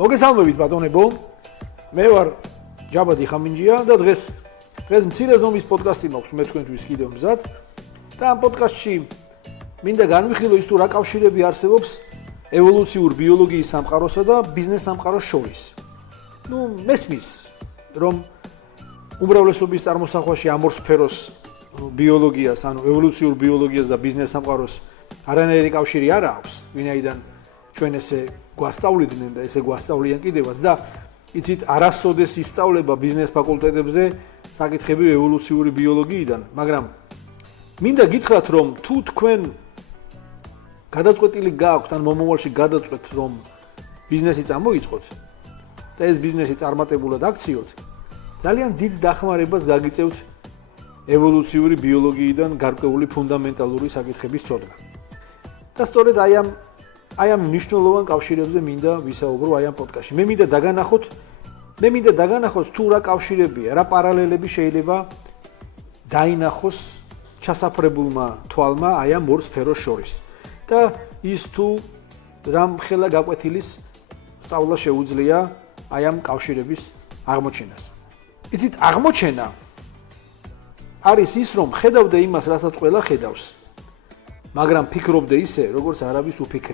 მოგესალმებით ბატონებო. მე ვარ ჯაბადი ხამინჯია და დღეს მცირე ზომის პოდკასტი მაქვს მე თქვენთვის კიდევ მზად. და ამ პოდკასტში მინდა განვიხილო ის თუ რა კავშირები არსებობს ევოლუციურ ბიოლოგიის სამყაროსა და ბიზნეს სამყაროს შორის. მესმის რომ უმრავლესობის წარმოსახვაში ამ ორ სფეროს ბიოლოგიას, ანუ ევოლუციურ ბიოლოგიას და ბიზნეს სამყაროს არანაირი კავშირი არ აქვს, ვინაიდან ჩვენ ესე გვასწავლიდნენ და ესე გვასწავლიან კიდევაც და იცით არასოდეს ისწავლება ბიზნეს ფაკულტეტებზე საკითხები ევოლუციური ბიოლოგიიდან, მაგრამ მინდა გითხრათ რომ თუ თქვენ გადაწყვეტილი გააქვთ ან მომავალში გადაწყვეტთ რომ ბიზნესი წამოიწყოთ და ეს ბიზნესი წარმატებულად აქციოთ, ძალიან დიდ დახმარებას გაგიწევთ ევოლუციური ბიოლოგიიდან გარკვეული ფუნდამენტალური საკითხების ცოდნა. და სწორედ აი ამ მნიშვნელოვან კავშირებზე მინდა ვისაუბრო აი ამ პოდკასტში. მე მინდა დაგანახოთ თუ რა კავშირებია, რა პარალელები შეიძლება დაინახოს ჩასაფრებულმა თვალმა აი ამ ორ სფეროს შორის. და ის თუ რამხელა გაკვეთილის სწავლა შეუძლია აი ამ კავშირების აღმოჩენას. იცით, აღმოჩენა არის ის, რომ ხედავდე იმას, რასაც ყველა ხედავს, მაგრამ ფიქრობდე ისე, როგორც არავის უფიქრება.